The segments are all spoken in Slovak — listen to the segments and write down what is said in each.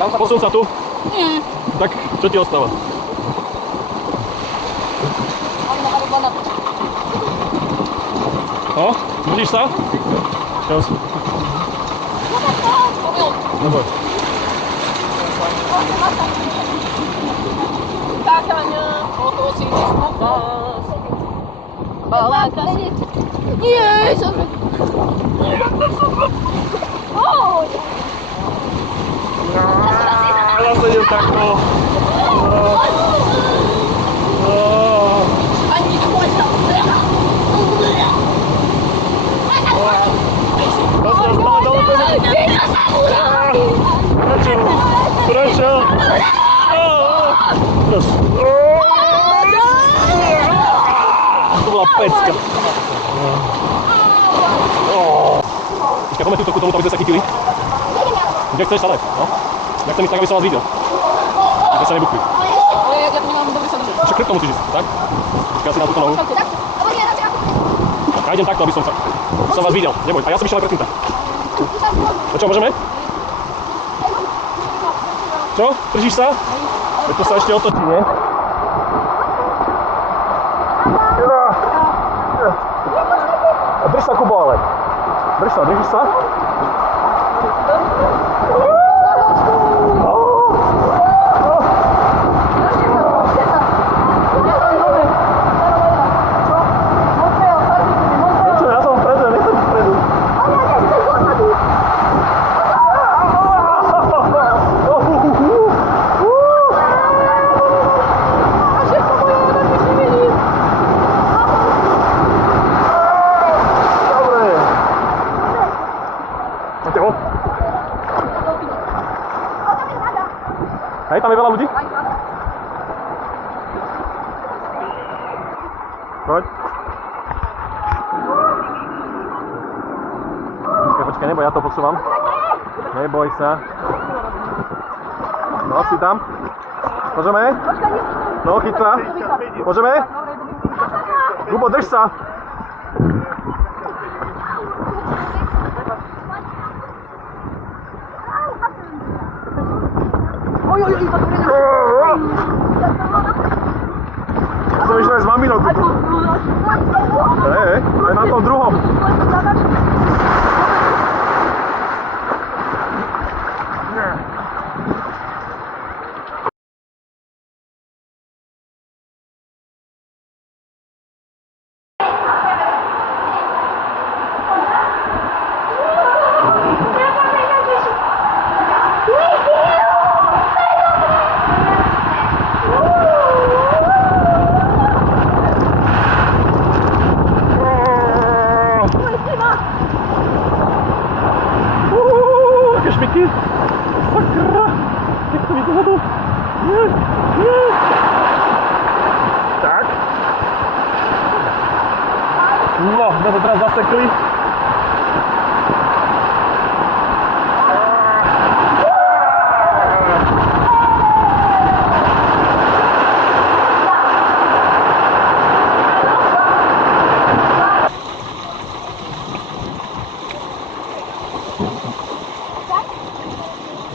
Posun sa tu. Tak, čo ti ostáva? No, budíš sa? Čas. Neboj. Nie, co wy? O! Zase idem takto. Ani chłodno. Prečo? To bola pecka. Počkaj, poďme túto ku tomuto, aby sme sa chytili. Kde chceš, ale? No. Ja chcem ísť tak, aby som vás videl. Aby sa nebuchli. Ale ja to nemám dobre sa držať. Však krptom musíš ísť, tak? Počkaj, si na túto nohu. Ja idem takto, aby som vás videl. Neboj, a ja som išiel aj predtým tak. No čo, môžeme? Čo? Držíš sa? Tak to sa ešte otočí, nie? Drž sa, Kubo, ale. Držíš sa? Hej, tam je veľa ľudí? Poď. Počkaj, neboj, ja to posúvam. Neboj sa. No, si tam. Môžeme? No, chyť sa. Môžeme? Kubo, drž sa. Som išiel aj s maminou. Hej, aj na tom druhom. Šmiky? Sakra! Jak to vidíte na to? Nie! Tak. No, sme to teraz zasekli.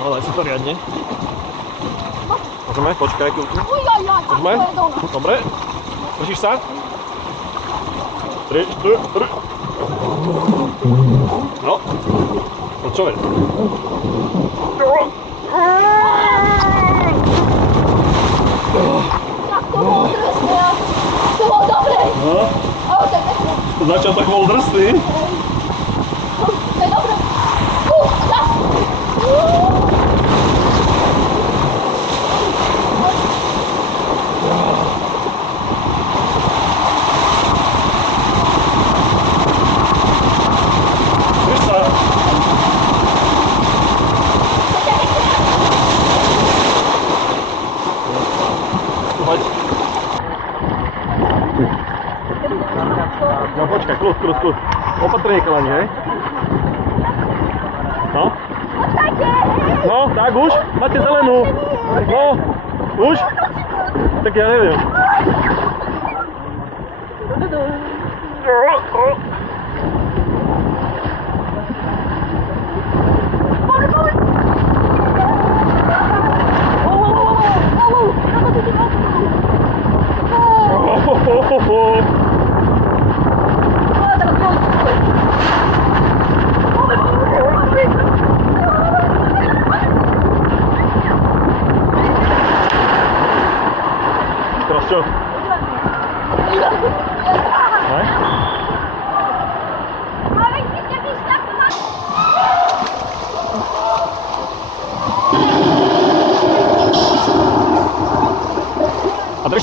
No, daj si to riadne. Môžeme? Počkaj chvíľku. Môžeme? Dobre. Držíš sa? 3, 4, 3. No. No čo je? To bolo dobre. No. To začal tak bol drsný. To je dobre. No počkaj, kľud. Opatrne kalani, hej? No? No, tak už? Máte zelenú. No, už? Tak ja neviem.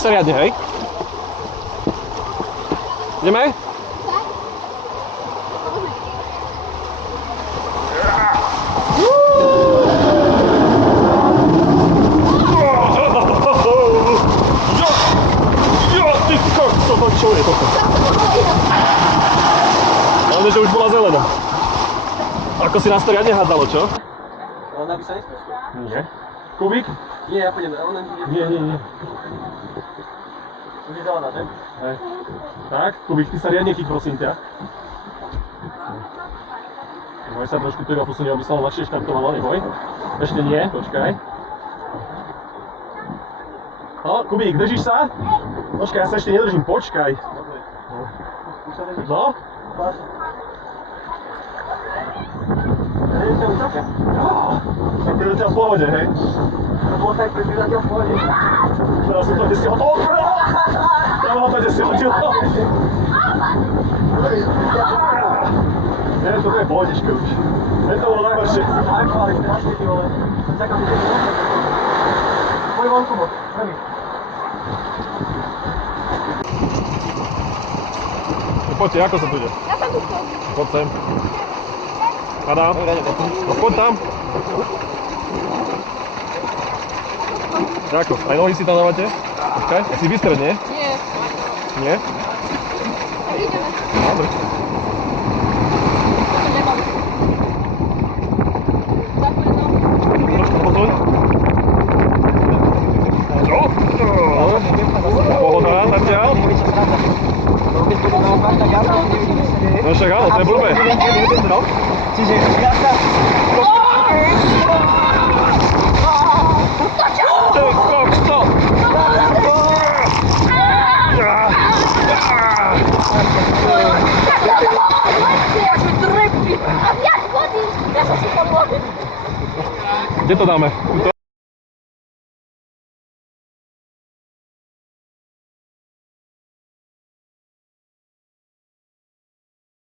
sa riadne, hej? Ideme? Ty kokso, to čo je toto? Ale že už bola zelená. Ako si nás to riadne hádzalo, čo? Ona by sa nespešila. Nie. Kubík? Nie, ja pôjdem, ona nie. Nie. Už je zelená, že? Hej. Tak, Kubík, ty sa riadne chyť, prosím ťa. Môj sa trošku teda posunie, aby sa ľahšie štartovalo, neboj. Ešte nie, počkaj. No, Kubík, držíš sa? Počkaj, ja sa ešte nedržím, počkaj. Dobre. Už sa držíš? No? Páš. Je to vysoké? Tak to je zatiaľ v pohode, hej? To bolo tak pri zatiaľ v pohode. Teraz som to kde si hodil. Ja mám to kde si hodil. Nie, to je pohodička už. To bolo najhoršie. Tak, ale strašne ty vole. Čakám, že to je Poj vonku, bo. Prvi. Poďte, ako sa tu ide? Ja som tu chcel. Poď sem. Adam, no poď tam. Ako, aj nohy si tam dávate? Počkaj, si vystred, nie? Nie. Nie? Tak ideme. Dobre. To nebaví. Zapredom. Trošku posuň. Čo? Pohoda, zatiaľ. Keď budem naopak, tak ja vám nevidím, čo nie je. No však áno, to je blbé. Jeden rok. Čiže ja sa... Ty kokso! Ja się trepli. A jak chodzi? Ja się tam łapię. Kde to dáme? Tuto?